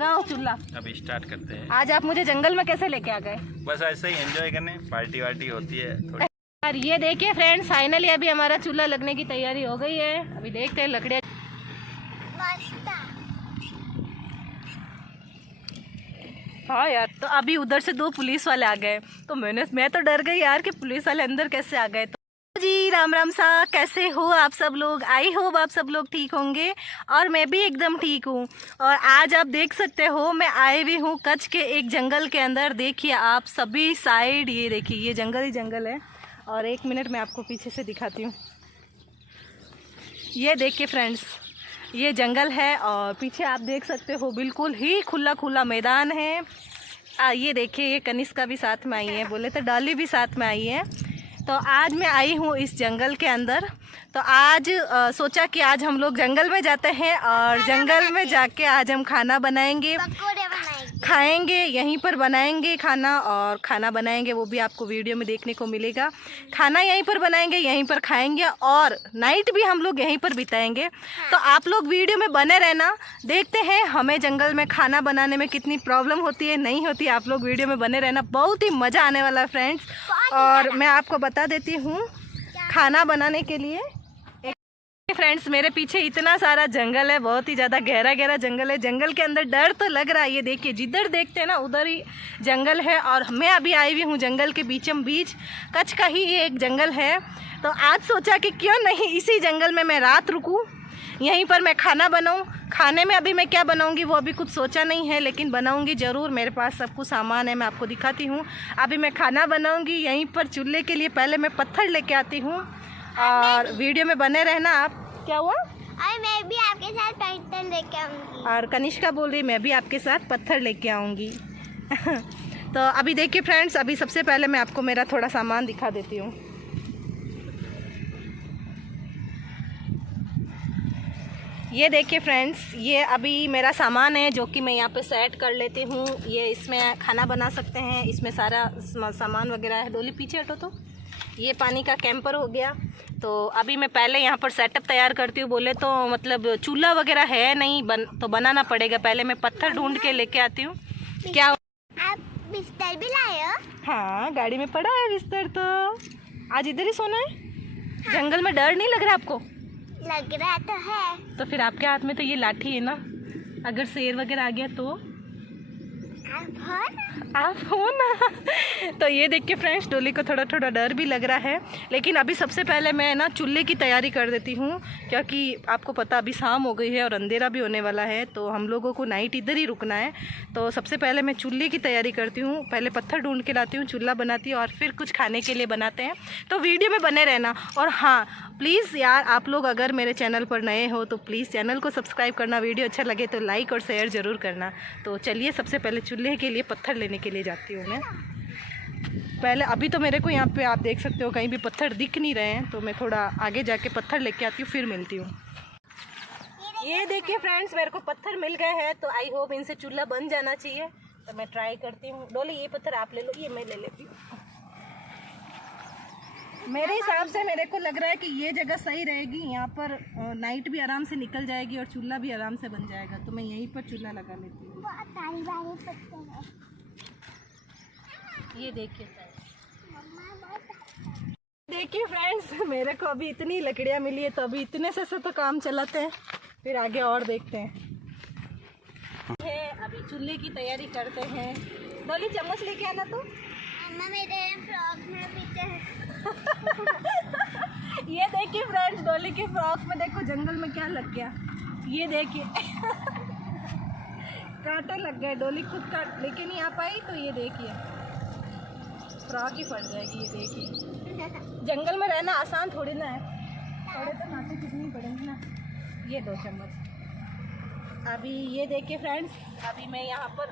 चूल्हा अभी स्टार्ट करते हैं। आज आप मुझे जंगल में कैसे लेके आ गए? बस ऐसे ही एंजॉय करने, पार्टी वार्टी होती है थोड़ी। और ये देखिए फ्रेंड्स, फाइनली अभी हमारा चूल्हा लगने की तैयारी हो गई है। अभी देखते हैं लकड़ियाँ। हाँ यार, तो अभी उधर से 2 पुलिस वाले आ गए, तो मैं तो डर गई यार कि पुलिस वाले अंदर कैसे आ गए। तो जी राम राम सा, कैसे हो आप सब लोग? आई होप आप सब लोग ठीक होंगे और मैं भी एकदम ठीक हूँ। और आज आप देख सकते हो मैं आई भी हूँ कच्छ के एक जंगल के अंदर। देखिए आप सभी साइड, ये देखिए ये जंगल ही जंगल है। और 1 मिनट मैं आपको पीछे से दिखाती हूँ। ये देखिए फ्रेंड्स, ये जंगल है और पीछे आप देख सकते हो बिल्कुल ही खुला खुला मैदान है। ये देखिए ये कनिष्का भी साथ में आई है, बोले तो डॉली भी साथ में आई है। तो आज मैं आई हूँ इस जंगल के अंदर। तो आज सोचा कि आज हम लोग जंगल में जाते हैं और जंगल में जाके आज हम खाना बनाएंगे, खाएंगे, यहीं पर बनाएंगे खाना। और खाना बनाएंगे वो भी आपको वीडियो में देखने को मिलेगा। खाना यहीं पर बनाएंगे, यहीं पर खाएंगे और नाइट भी हम लोग यहीं पर बिताएंगे। तो आप लोग वीडियो में बने रहना। देखते हैं हमें जंगल में खाना बनाने में कितनी प्रॉब्लम होती है, नहीं होती। आप लोग वीडियो में बने रहना, बहुत ही मज़ा आने वाला है फ्रेंड्स। और मैं आपको बता देती हूँ खाना बनाने के लिए। फ्रेंड्स मेरे पीछे इतना सारा जंगल है, बहुत ही ज़्यादा गहरा गहरा जंगल है। जंगल के अंदर डर तो लग रहा है। ये देखिए जिधर देखते हैं ना उधर ही जंगल है। और मैं अभी आई हुई हूँ जंगल के बीचम बीच, कच्छ का ही ये एक जंगल है। तो आज सोचा कि क्यों नहीं इसी जंगल में मैं रात रुकूँ, यहीं पर मैं खाना बनाऊँ। खाने में अभी मैं क्या बनाऊँगी वो अभी कुछ सोचा नहीं है, लेकिन बनाऊँगी ज़रूर। मेरे पास सब कुछ सामान है, मैं आपको दिखाती हूँ। अभी मैं खाना बनाऊँगी यहीं पर चूल्हे के लिए। पहले मैं पत्थर लेके आती हूँ और वीडियो में बने रहना आप। क्या हुआ? मैं भी आपके साथ पत्थर लेके आऊंगी। और कनिष्का बोल रही मैं भी आपके साथ पत्थर लेके आऊंगी। तो अभी देखिए फ्रेंड्स, अभी सबसे पहले मैं आपको मेरा थोड़ा सामान दिखा देती हूँ। ये देखिए फ्रेंड्स, ये अभी मेरा सामान है जो कि मैं यहाँ पे सेट कर लेती हूँ। ये इसमें खाना बना सकते हैं, इसमें सारा सामान वगैरह है। डोली पीछे हटो। तो ये पानी का कैंपर हो गया। तो अभी मैं पहले यहाँ पर सेटअप तैयार करती हूँ। बोले तो मतलब चूल्हा वगैरह है नहीं, तो बनाना पड़ेगा। पहले मैं पत्थर ढूंढ के लेके आती हूँ। क्या आप बिस्तर भी लाए हो? हाँ, गाड़ी में पड़ा है बिस्तर। तो आज इधर ही सोना है। हाँ। जंगल में डर नहीं लग रहा आपको? लग रहा तो है। तो फिर आपके हाथ में तो ये लाठी है ना, अगर शेर वगैरह आ गया तो आप हो ना। तो ये देख के फ्रेंड्स डोली को थोड़ा थोड़ा डर भी लग रहा है। लेकिन अभी सबसे पहले मैं ना चूल्हे की तैयारी कर देती हूँ, क्योंकि आपको पता अभी शाम हो गई है और अंधेरा भी होने वाला है। तो हम लोगों को नाइट इधर ही रुकना है। तो सबसे पहले मैं चूल्हे की तैयारी करती हूँ। पहले पत्थर ढूंढ के लाती हूँ, चूल्हा बनाती हूँ और फिर कुछ खाने के लिए बनाते हैं। तो वीडियो में बने रहना। और हाँ प्लीज़ यार, आप लोग अगर मेरे चैनल पर नए हो तो प्लीज़ चैनल को सब्सक्राइब करना। वीडियो अच्छा लगे तो लाइक और शेयर ज़रूर करना। तो चलिए सबसे पहले चूल्हे के लिए पत्थर लेने के लिए जाती हूँ मैं। पहले अभी तो मेरे को यहाँ पे आप देख सकते हो कहीं भी पत्थर दिख नहीं रहे हैं, तो मैं थोड़ा आगे जाके पत्थर लेके आती हूँ, फिर मिलती हूँ। ये देखिए फ्रेंड्स, मेरे को पत्थर मिल गए हैं। तो आई होप इनसे चूल्हा बन जाना चाहिए। तो मैं ट्राई करती हूँ। डोली ये पत्थर आप ले लो, ये मैं ले लेती हूँ। मेरे हिसाब से मेरे को लग रहा है कि ये जगह सही रहेगी। यहाँ पर नाइट भी आराम से निकल जाएगी और चूल्हा भी आराम से बन जाएगा। तो मैं यहीं पर चूल्हा लगा लेती हूँ। ये देखिए फ्रेंड्स, मेरे को अभी इतनी लकड़ियाँ मिली है, तो अभी इतने से तो काम चलाते हैं, फिर आगे और देखते हैं। अभी चूल्हे की तैयारी करते हैं। डोली चम्मच लेके आना। तो अम्मा मेरे फ्रॉक में पीछे है। ये देखिए फ्रेंड्स, डोली के फ्रॉक में देखो जंगल में क्या लग गया। ये देखिए कांटे लग गए। डोली खुद काट लेके नहीं आ पाई, तो ये देखिए फ्रॉक ही फट जाएगी। ये देखिए जंगल में रहना आसान थोड़ी ना है, थोड़े तो कांटे कितनी पड़ेंगे ना। ये 2 चम्मच। अभी ये देखिए फ्रेंड्स, अभी मैं यहाँ पर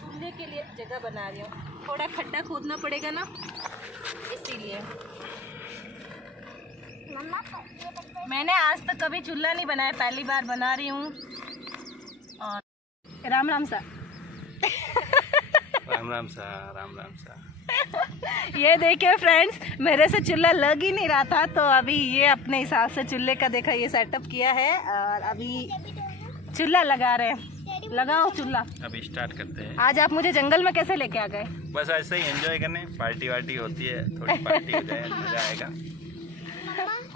चूल्हे के लिए जगह बना रही हूँ। थोड़ा खड्डा खोदना पड़ेगा ना, इसीलिए। मैंने आज तक कभी चूल्हा नहीं बनाया, पहली बार बना रही हूँ। और राम राम सा। राम राम सा, राम राम सा। ये देखिए फ्रेंड्स, मेरे से चूल्हा लग ही नहीं रहा था, तो अभी ये अपने हिसाब से चूल्हे का देखा ये सेटअप किया है और अभी चूल्हा लगा रहे हैं। लगाओ चूल्हा। अभी स्टार्ट करते हैं। आज आप मुझे जंगल में कैसे लेके आ गए? बस ऐसे ही एंजॉय करने, पार्टी वार्टी होती है, थोड़ी पार्टी हो जाए, मजा आएगा।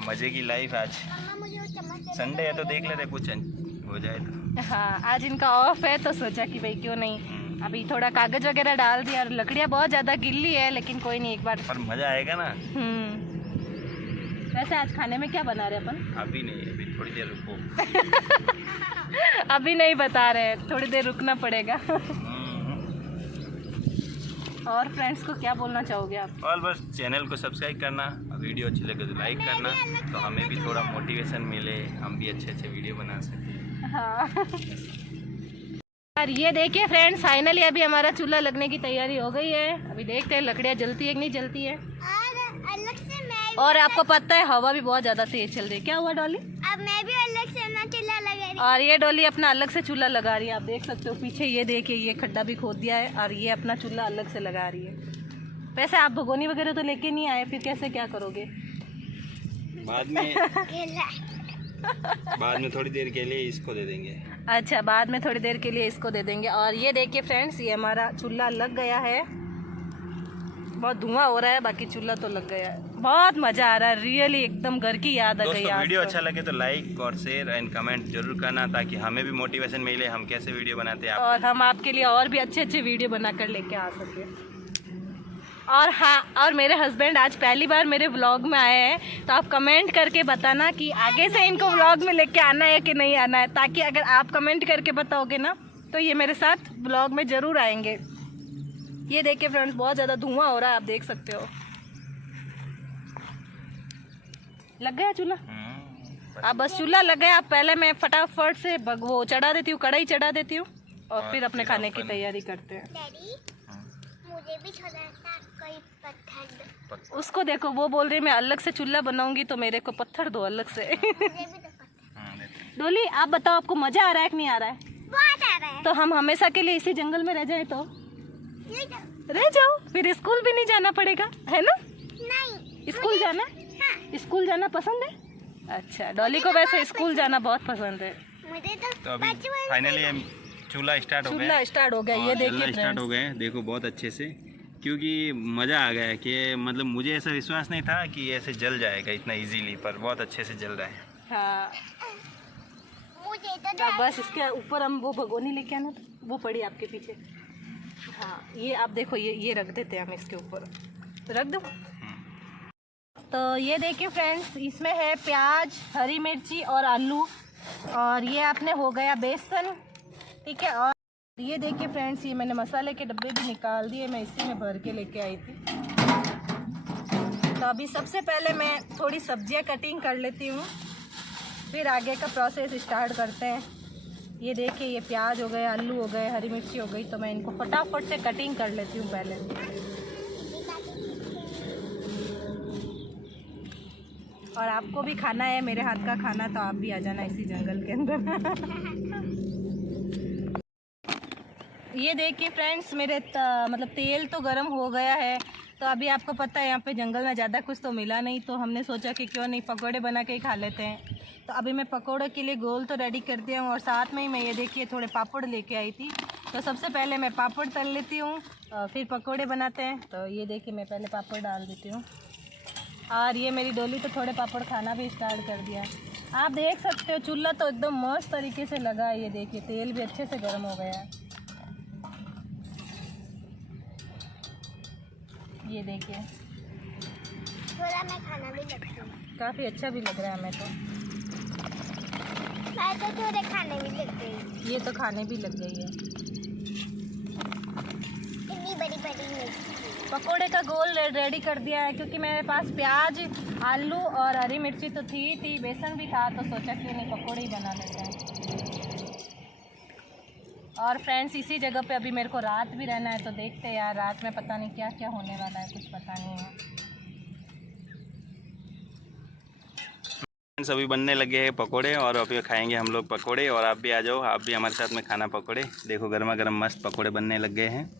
मजे की लाइफ आज। मम्मा मुझे वो चम्मच दे। संडे है तो देख लेते कुछ हो जाए तो। हाँ, आज इनका ऑफ है तो सोचा कि भाई क्यों नहीं। अभी थोड़ा कागज वगैरह डाल दिया और लकड़ियाँ बहुत ज़्यादा गिल्ली है, लेकिन कोई नहीं, एक बार। पर मजा आएगा ना। वैसे आज खाने में क्या बना रहे अपन? अभी नहीं, अभी थोड़ी देर रुको। अभी नहीं बता रहे, थोड़ी देर रुकना पड़ेगा। और फ्रेंड्स को क्या बोलना चाहोगे आप? और बस चैनल को सब्सक्राइब करना, वीडियो अच्छी लगे तो लाइक करना, तो हमें भी थोड़ा मोटिवेशन मिले, हम भी अच्छे अच्छे वीडियो बना सकें। हाँ। और ये देखिए फ्रेंड्स, फाइनली अभी हमारा चूल्हा लगने की तैयारी हो गई है। अभी देखते हैं लकड़ियाँ जलती है कि नहीं जलती है। और अलग से मैं और आपको पता है हवा भी बहुत ज़्यादा तेज चल रही है। क्या हुआ डॉली? अब मैं भी अलग से अपना चूल्हा लगा रही। और ये डॉली अपना अलग से चूल्हा लगा रही है। आप देख सकते हो पीछे, ये देखिए ये खड्डा भी खोद दिया है और ये अपना चूल्हा अलग से लगा रही है। वैसे आप भगोनी वगैरह तो लेके नहीं आए, फिर कैसे क्या करोगे? बाद में थोड़ी देर के लिए इसको दे देंगे। अच्छा, बाद में थोड़ी देर के लिए इसको दे देंगे। और ये देखिए फ्रेंड्स, ये हमारा चूल्हा लग गया है। बहुत धुआं हो रहा है, बाकी चूल्हा तो लग गया है। बहुत मज़ा आ रहा है, रियली एकदम घर की याद आ गई। दोस्तों वीडियो अच्छा लगे तो लाइक और शेयर एंड कमेंट जरूर करना, ताकि हमें भी मोटिवेशन मिले, हम कैसे वीडियो बनाते हैं और हम आपके लिए और भी अच्छे अच्छे वीडियो बनाकर लेके आ सके। और हाँ, और मेरे हस्बैंड आज पहली बार मेरे व्लॉग में आए हैं, तो आप कमेंट करके बताना कि आगे से इनको व्लॉग में लेके आना है कि नहीं आना है, ताकि अगर आप कमेंट करके बताओगे ना तो ये मेरे साथ व्लॉग में ज़रूर आएंगे। ये देखिए फ्रेंड्स, बहुत ज़्यादा धुआं हो रहा है, आप देख सकते हो। लग गया चूल्हा? अब बस चूल्हा लग गया। अब पहले मैं फटाफट से वो चढ़ा देती हूँ, कढ़ाई चढ़ा देती हूँ और फिर अपने खाने की तैयारी करते हैं। डैडी मुझे भी थोड़ा सा कोई पत्थर दो। उसको देखो, वो बोल रही मैं अलग से चूल्हा बनाऊंगी तो मेरे को पत्थर दो अलग से। मुझे भी दो पत्थर। डोली आप बताओ, आपको मजा आ रहा है कि नहीं आ रहा है? बहुत आ रहा है। तो हम हमेशा के लिए इसी जंगल में रह जाए तो ले जाओ। रह जाओ, फिर स्कूल भी नहीं जाना पड़ेगा, है ना? नहीं। स्कूल जाना? हाँ। स्कूल जाना पसंद है? अच्छा, डॉली को वैसे स्कूल जाना बहुत पसंद है। मुझे तो अभी फाइनली चूल्हा स्टार्ट हो गया। चूल्हा स्टार्ट हो गया, ये देखिए स्टार्ट हो गए, देखो बहुत अच्छे से, क्योंकि मज़ा आ गया कि मतलब मुझे ऐसा विश्वास नहीं था कि ऐसे जल जाएगा इतना इजीली, पर बहुत अच्छे से जल रहा है। हाँ, मुझे तो तो बस इसके ऊपर हम वो भगोनी लेके आना, वो पड़ी आपके पीछे। हाँ, ये आप देखो, ये रख देते हैं हम इसके ऊपर, रख दो। तो ये देखिए फ्रेंड्स, इसमें है प्याज, हरी मिर्ची और आलू, और ये आपने हो गया बेसन, ठीक है। और ये देखिए फ्रेंड्स, ये मैंने मसाले के डब्बे भी निकाल दिए, मैं इसी में भर के लेके आई थी। तो अभी सबसे पहले मैं थोड़ी सब्जियां कटिंग कर लेती हूँ, फिर आगे का प्रोसेस स्टार्ट करते हैं। ये देखिए, ये प्याज हो गए, आलू हो गए, हरी मिर्ची हो गई, तो मैं इनको फटाफट से कटिंग कर लेती हूँ पहले। और आपको भी खाना है मेरे हाथ का खाना, तो आप भी आ जाना इसी जंगल के अंदर। ये देखिए फ्रेंड्स, मेरे मतलब तेल तो गर्म हो गया है। तो अभी आपको पता है यहाँ पे जंगल में ज़्यादा कुछ तो मिला नहीं, तो हमने सोचा कि क्यों नहीं पकोड़े बना के ही खा लेते हैं। तो अभी मैं पकोड़े के लिए गोल तो रेडी कर दिया हूँ, और साथ में ही मैं ये देखिए थोड़े पापड़ लेके आई थी। तो सबसे पहले मैं पापड़ तल लेती हूँ, फिर पकोड़े बनाते हैं। तो ये देखिए, मैं पहले पापड़ डाल देती हूँ, और ये मेरी डोली तो थोड़े पापड़ खाना भी स्टार्ट कर दिया। आप देख सकते हो चूल्हा तो एकदम मस्त तरीके से लगा है। ये देखिए, तेल भी अच्छे से गर्म हो गया है। ये देखिए, थोड़ा मैं खाना भी लगती हूँ। काफ़ी अच्छा भी लग रहा है हमें तो। मैं तो थोड़े खाने भी लग गई। ये तो खाने भी लग गई है। इतनी बड़ी बड़ी मिर्ची। पकोड़े का गोल रेडी कर दिया है, क्योंकि मेरे पास प्याज, आलू और हरी मिर्ची तो थी, बेसन भी था, तो सोचा कि नहीं पकोड़े ही बना लेते हैं। और फ्रेंड्स, इसी जगह पे अभी मेरे को रात भी रहना है, तो देखते हैं यार, रात में पता नहीं क्या क्या होने वाला है, कुछ पता नहीं है। फ्रेंड्स, अभी बनने लगे हैं पकोड़े, और अभी खाएंगे हम लोग पकोड़े, और आप भी आ जाओ, आप भी हमारे साथ में खाना पकोड़े। देखो गर्मा गर्म मस्त पकोड़े बनने लग गए हैं।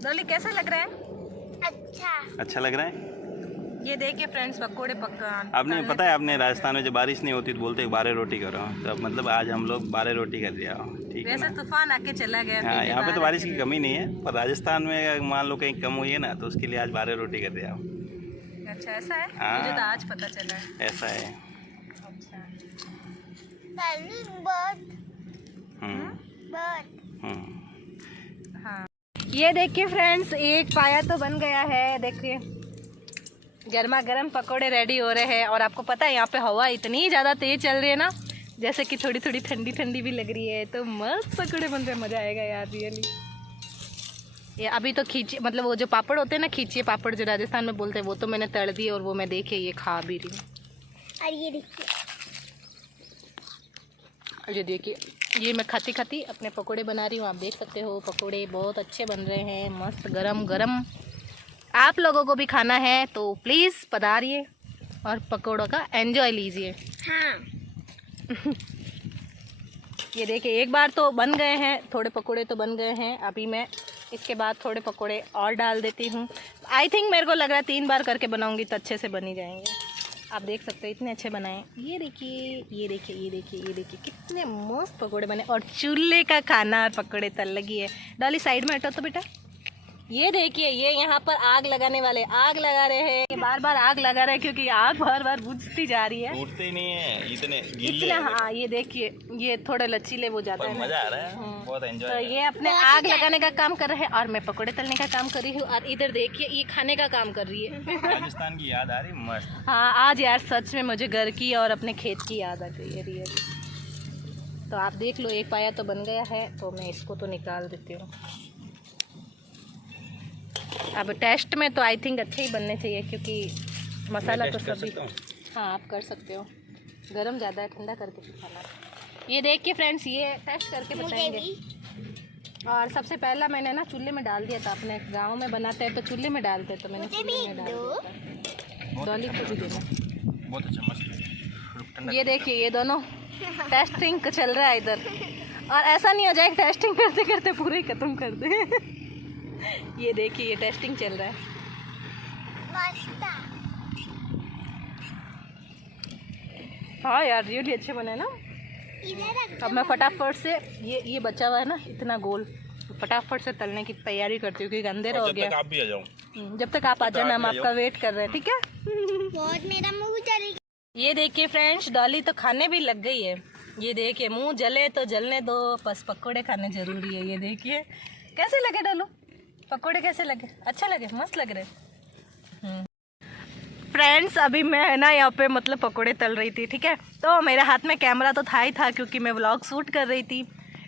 डोली कैसा लग रहा है? अच्छा। अच्छा लग रहा है। ये देखिए फ्रेंड्स, पकोड़े पक्का। आपने पता है, आपने राजस्थान में जब बारिश नहीं होती तो बोलते हैं 12 रोटी करो, तो मतलब आज हम लोग 12 रोटी कर दिया। ठीक है वैसे ना? तूफान आके चला गया। हाँ, यहाँ पे तो बारिश की कमी नहीं है, पर राजस्थान में मान लो कहीं कम हुई है ना, तो उसके लिए आज 12 रोटी कर दिया। अच्छा ऐसा है? हाँ। मुझे तो आज पता चला है। ऐसा है। अच्छा। हाँ, ये देखिए फ्रेंड्स, एक पाया तो बन गया है। देखिए गर्मा गर्म पकोड़े रेडी हो रहे हैं। और आपको पता है यहाँ पे हवा इतनी ज़्यादा तेज चल रही है ना, जैसे कि थोड़ी थोड़ी ठंडी ठंडी भी लग रही है। तो मस्त पकोड़े बन रहे हैं, मज़ा आएगा यार रियली। ये अभी तो खींचे, मतलब वो जो पापड़ होते हैं ना, खींचिए पापड़ जो राजस्थान में बोलते हैं, वो तो मैंने तल दिए और वो मैं देखे ये खा भी रही हूँ। और ये देखिए, ये देखिए, ये मैं खाती खाती अपने पकोड़े बना रही हूँ। आप देख सकते हो पकोड़े बहुत अच्छे बन रहे हैं, मस्त गरम गरम। आप लोगों को भी खाना है तो प्लीज़ पधारिए और पकोड़ों का एंजॉय लीजिए। हाँ ये देखिए, एक बार तो बन गए हैं, थोड़े पकोड़े तो बन गए हैं। अभी मैं इसके बाद थोड़े पकोड़े और डाल देती हूँ। आई थिंक मेरे को लग रहा है 3 बार करके बनाऊँगी तो अच्छे से बन ही जाएंगे। आप देख सकते हो इतने अच्छे बनाए। ये देखिए, ये देखिए, ये देखिए, ये देखिए कितने मस्त पकोड़े बने। और चूल्हे का खाना और पकोड़े तल लगी है। डॉली साइड में हटो तो बेटा। ये देखिए, ये यहाँ पर आग लगाने वाले आग लगा रहे हैं। ये बार बार आग लगा रहे हैं क्योंकि आग बार बार बुझती जा रही है। टूटते ही नहीं है, इतने गिल्ले इतना। हैं। हाँ, ये देखिए, ये थोड़े लचीले हो जाता पर है। मजा आ रहा है, बहुत तो एंजॉय। ये अपने आग लगाने का काम कर रहे हैं और मैं पकोड़े तलने का काम कर रही हूँ। और इधर देखिए, ये खाने का काम कर रही है। राजस्थान की याद आ रही मस्त। हाँ, आज यार सच में मुझे घर की और अपने खेत की याद आ गई है रियली। तो आप देख लो, एक पाया तो बन गया है, तो मैं इसको तो निकाल देती हूँ। अब टेस्ट में तो आई थिंक अच्छे ही बनने चाहिए, क्योंकि मसाला तो सभी। हाँ, आप कर सकते हो। गरम ज़्यादा है, ठंडा करके खाना। ये देख के फ्रेंड्स, ये टेस्ट करके बताएंगे। और सबसे पहला मैंने ना चूल्हे में डाल दिया था। अपने गांव में बनाते हैं तो चूल्हे में डालते हैं, तो मैंने चूल्हे में डाल दिया था। डॉली को भी देना। बहुत अच्छा, मस्त। ये देखिए, ये दोनों टेस्टिंग चल रहा है इधर। और ऐसा नहीं हो जाए टेस्टिंग करते करते पूरे ही ख़त्म कर दे। ये देखिए, ये टेस्टिंग चल रहा है। मस्त। हाँ यार, रियली अच्छे बने ना। इधर रख अब मैं फटाफट से ये बचा हुआ है ना इतना गोल, फटाफट से तलने की तैयारी करती हूँ क्योंकि अंधेरा हो गया। आप भी आ जाओ। जब तक आप आ जाना, हम आपका वेट कर रहे हैं, ठीक है। बहुत मेरा मुंह जल। ये देखिए फ्रेंड्स, डॉली तो खाने भी लग गई है। ये देखिए, मुंह जले तो जलने दो, बस पकोड़े खाने जरूरी है। ये देखिए कैसे लगे डोलू, पकोड़े कैसे लगे? अच्छा लगे, मस्त लग रहे। फ्रेंड्स, अभी मैं है ना यहाँ पे मतलब पकोड़े तल रही थी, ठीक है। तो मेरे हाथ में कैमरा तो था ही था क्योंकि मैं व्लॉग शूट कर रही थी।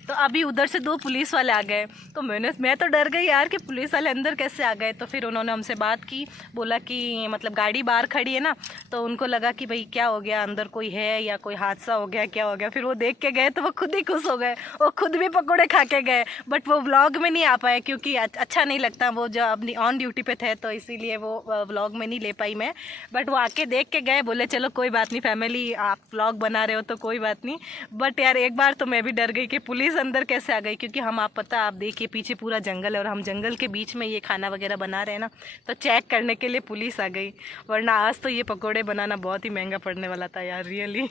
तो अभी उधर से 2 पुलिस वाले आ गए, तो मैं तो डर गई यार कि पुलिस वाले अंदर कैसे आ गए। तो फिर उन्होंने हमसे बात की, बोला कि मतलब गाड़ी बाहर खड़ी है ना, तो उनको लगा कि भाई क्या हो गया, अंदर कोई है या कोई हादसा हो गया, क्या हो गया। फिर वो देख के गए तो वो खुद ही खुश हो गए, वो खुद भी पकोड़े खा के गए। बट वो व्लॉग में नहीं आ पाए क्योंकि अच्छा नहीं लगता, वो जो अपनी ऑन ड्यूटी पे थे, तो इसीलिए वो व्लॉग में नहीं ले पाई मैं। बट वो आके देख के गए, बोले चलो कोई बात नहीं फैमिली, आप व्लॉग बना रहे हो तो कोई बात नहीं। बट यार एक बार तो मैं भी डर गई कि पुलिस अंदर कैसे आ गई, क्योंकि आप देखिए पीछे पूरा जंगल है और हम जंगल के बीच में ये खाना वगैरह बना रहे हैं ना, तो चेक करने के लिए पुलिस आ गई। वरना आज तो ये पकोड़े बनाना बहुत ही महंगा पड़ने वाला था यार रियली।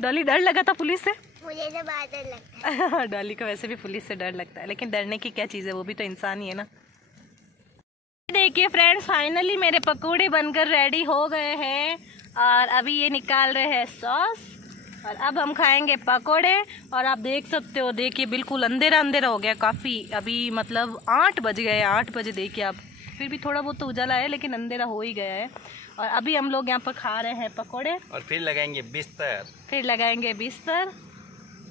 डॉली, डर लगा था पुलिस से? मुझे तो बहुत डर लगता है। डॉली को वैसे भी पुलिस से डर लगता है, लेकिन डरने की क्या चीज़ है, वो भी तो इंसान ही है ना। देखिए फ्रेंड्स, फाइनली मेरे पकोड़े बनकर रेडी हो गए हैं और अभी ये निकाल रहे हैं सॉस और अब हम खाएंगे पकोड़े। और आप देख सकते हो, देखिए बिल्कुल अंधेरा अंधेरा हो गया काफ़ी। अभी मतलब 8 बज गए, 8 बजे देखिए आप, फिर भी थोड़ा बहुत तो उजाला है लेकिन अंधेरा हो ही गया है। और अभी हम लोग यहाँ पर खा रहे हैं पकोड़े और फिर लगाएंगे बिस्तर, फिर लगाएंगे बिस्तर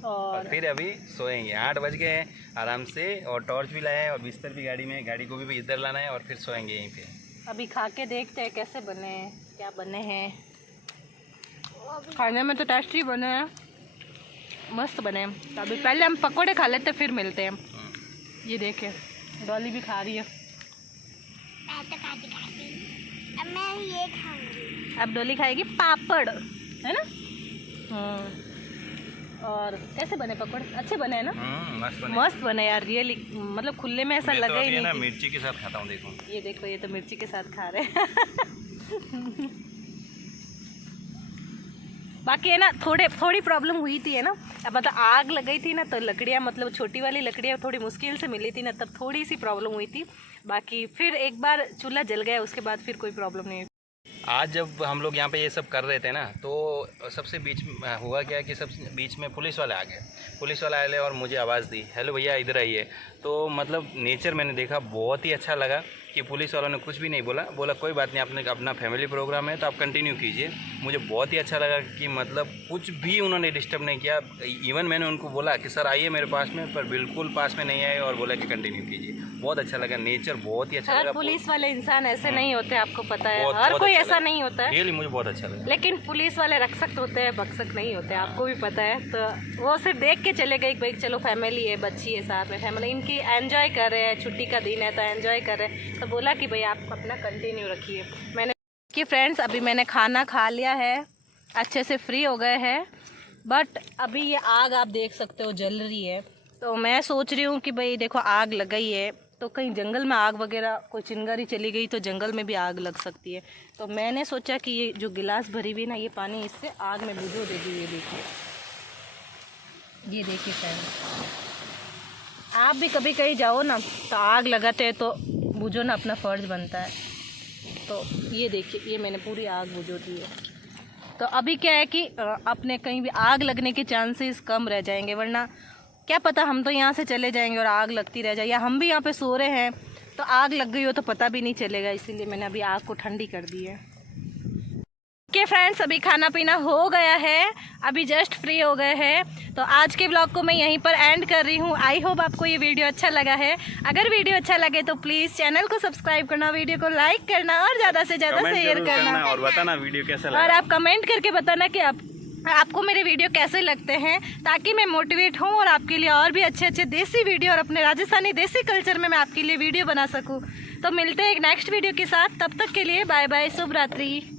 और फिर अभी सोएंगे। 8 बज गए हैं आराम से, और टॉर्च भी लाए हैं और बिस्तर भी गाड़ी में, गाड़ी को भी इधर लाना है और फिर सोएंगे यहीं पे। अभी खा के देखते हैं कैसे बने हैं, क्या बने हैं। खाने में तो टेस्टी बने हैं, मस्त बने हैं। तो अभी पहले हम पकोड़े खा लेते फिर मिलते हैं। ये देखिए, डॉली भी खा रही है। मैं तो खाती अब मैं ये खाऊंगी। अब डॉली खाएगी पापड़, है ना। और कैसे बने पकोड़े? अच्छे बने हैं ना। मस्त बने यार रियली, मतलब खुले में ऐसा लगा ही नहीं। मिर्ची के साथ खाता हूँ, देखो ये देखो, ये तो मिर्ची के साथ खा रहे हैं। बाकी है ना, थोड़ी प्रॉब्लम हुई थी है ना, अब मतलब आग लग गई थी ना, तो लकड़ियाँ मतलब छोटी वाली लकड़ियाँ थोड़ी मुश्किल से मिली थी ना, तब थोड़ी सी प्रॉब्लम हुई थी। बाकी फिर एक बार चूल्हा जल गया, उसके बाद फिर कोई प्रॉब्लम नहीं हुई। आज जब हम लोग यहाँ पे ये सब कर रहे थे ना, तो सबसे बीच में हुआ क्या कि सबसे बीच में पुलिस वाले आ गए। पुलिस वाले आए और मुझे आवाज़ दी, हेलो भैया इधर आइए। तो मतलब नेचर मैंने देखा, बहुत ही अच्छा लगा कि पुलिस वालों ने कुछ भी नहीं बोला कोई बात नहीं, आपने अपना फैमिली प्रोग्राम है तो आप कंटिन्यू कीजिए। मुझे बहुत ही अच्छा लगा कि मतलब कुछ भी उन्होंने डिस्टर्ब नहीं किया। इवन मैंने उनको बोला कि सर आइए मेरे पास में, पर बिल्कुल पास में नहीं आए और बोला कि कंटिन्यू कीजिए। बहुत अच्छा लगा, नेचर बहुत ही अच्छा लगा। पुलिस वाले इंसान ऐसे नहीं होते, आपको पता है, बहुत हर कोई अच्छा ऐसा नहीं होता है। रियली मुझे बहुत अच्छा लगा। लेकिन पुलिस वाले रक्षक होते हैं, भक्षक नहीं होते, आपको भी पता है। तो वो सिर्फ देख के चले गए भाई चलो फैमिली है, बच्ची है साथ में, फैमिली इनकी एंजॉय कर रहे हैं, छुट्टी का दिन है तो एंजॉय कर रहे हैं। तो बोला कि भाई आप अपना कंटिन्यू रखिए। मैंने कि फ्रेंड्स अभी मैंने खाना खा लिया है, अच्छे से फ्री हो गए हैं, बट अभी ये आग आप देख सकते हो जल रही है। तो मैं सोच रही हूँ कि भाई देखो आग लग गई है, तो कहीं जंगल में आग वगैरह कोई चिंगारी चली गई तो जंगल में भी आग लग सकती है। तो मैंने सोचा कि ये जो गिलास भरी हुई ना, ये पानी इससे आग में बुझो देगी। ये देखिए फ्रेंड्स, आप भी कभी कहीं जाओ ना तो आग लगाते हैं तो बुझो ना, अपना फ़र्ज़ बनता है। तो ये देखिए, ये मैंने पूरी आग बुझो दी है। तो अभी क्या है कि अपने कहीं भी आग लगने के चांसेस कम रह जाएंगे, वरना क्या पता हम तो यहाँ से चले जाएंगे और आग लगती रह जाए, या हम भी यहाँ पे सो रहे हैं तो आग लग गई हो तो पता भी नहीं चलेगा। इसीलिए मैंने अभी आग को ठंडी कर दी है। ओके फ्रेंड्स, अभी खाना पीना हो गया है, अभी जस्ट फ्री हो गए हैं। तो आज के ब्लॉग को मैं यहीं पर एंड कर रही हूँ। आई होप आपको ये वीडियो अच्छा लगा है। अगर वीडियो अच्छा लगे तो प्लीज़ चैनल को सब्सक्राइब करना, वीडियो को लाइक करना और ज़्यादा से ज़्यादा शेयर करना और बताना वीडियो कैसा लगा। और आप कमेंट करके बताना कि आपको मेरे वीडियो कैसे लगते हैं, ताकि मैं मोटिवेट हूँ और आपके लिए और भी अच्छे अच्छे देसी वीडियो और अपने राजस्थानी देसी कल्चर में मैं आपके लिए वीडियो बना सकूँ। तो मिलते हैं एक नेक्स्ट वीडियो के साथ, तब तक के लिए बाय बाय, शुभ रात्रि।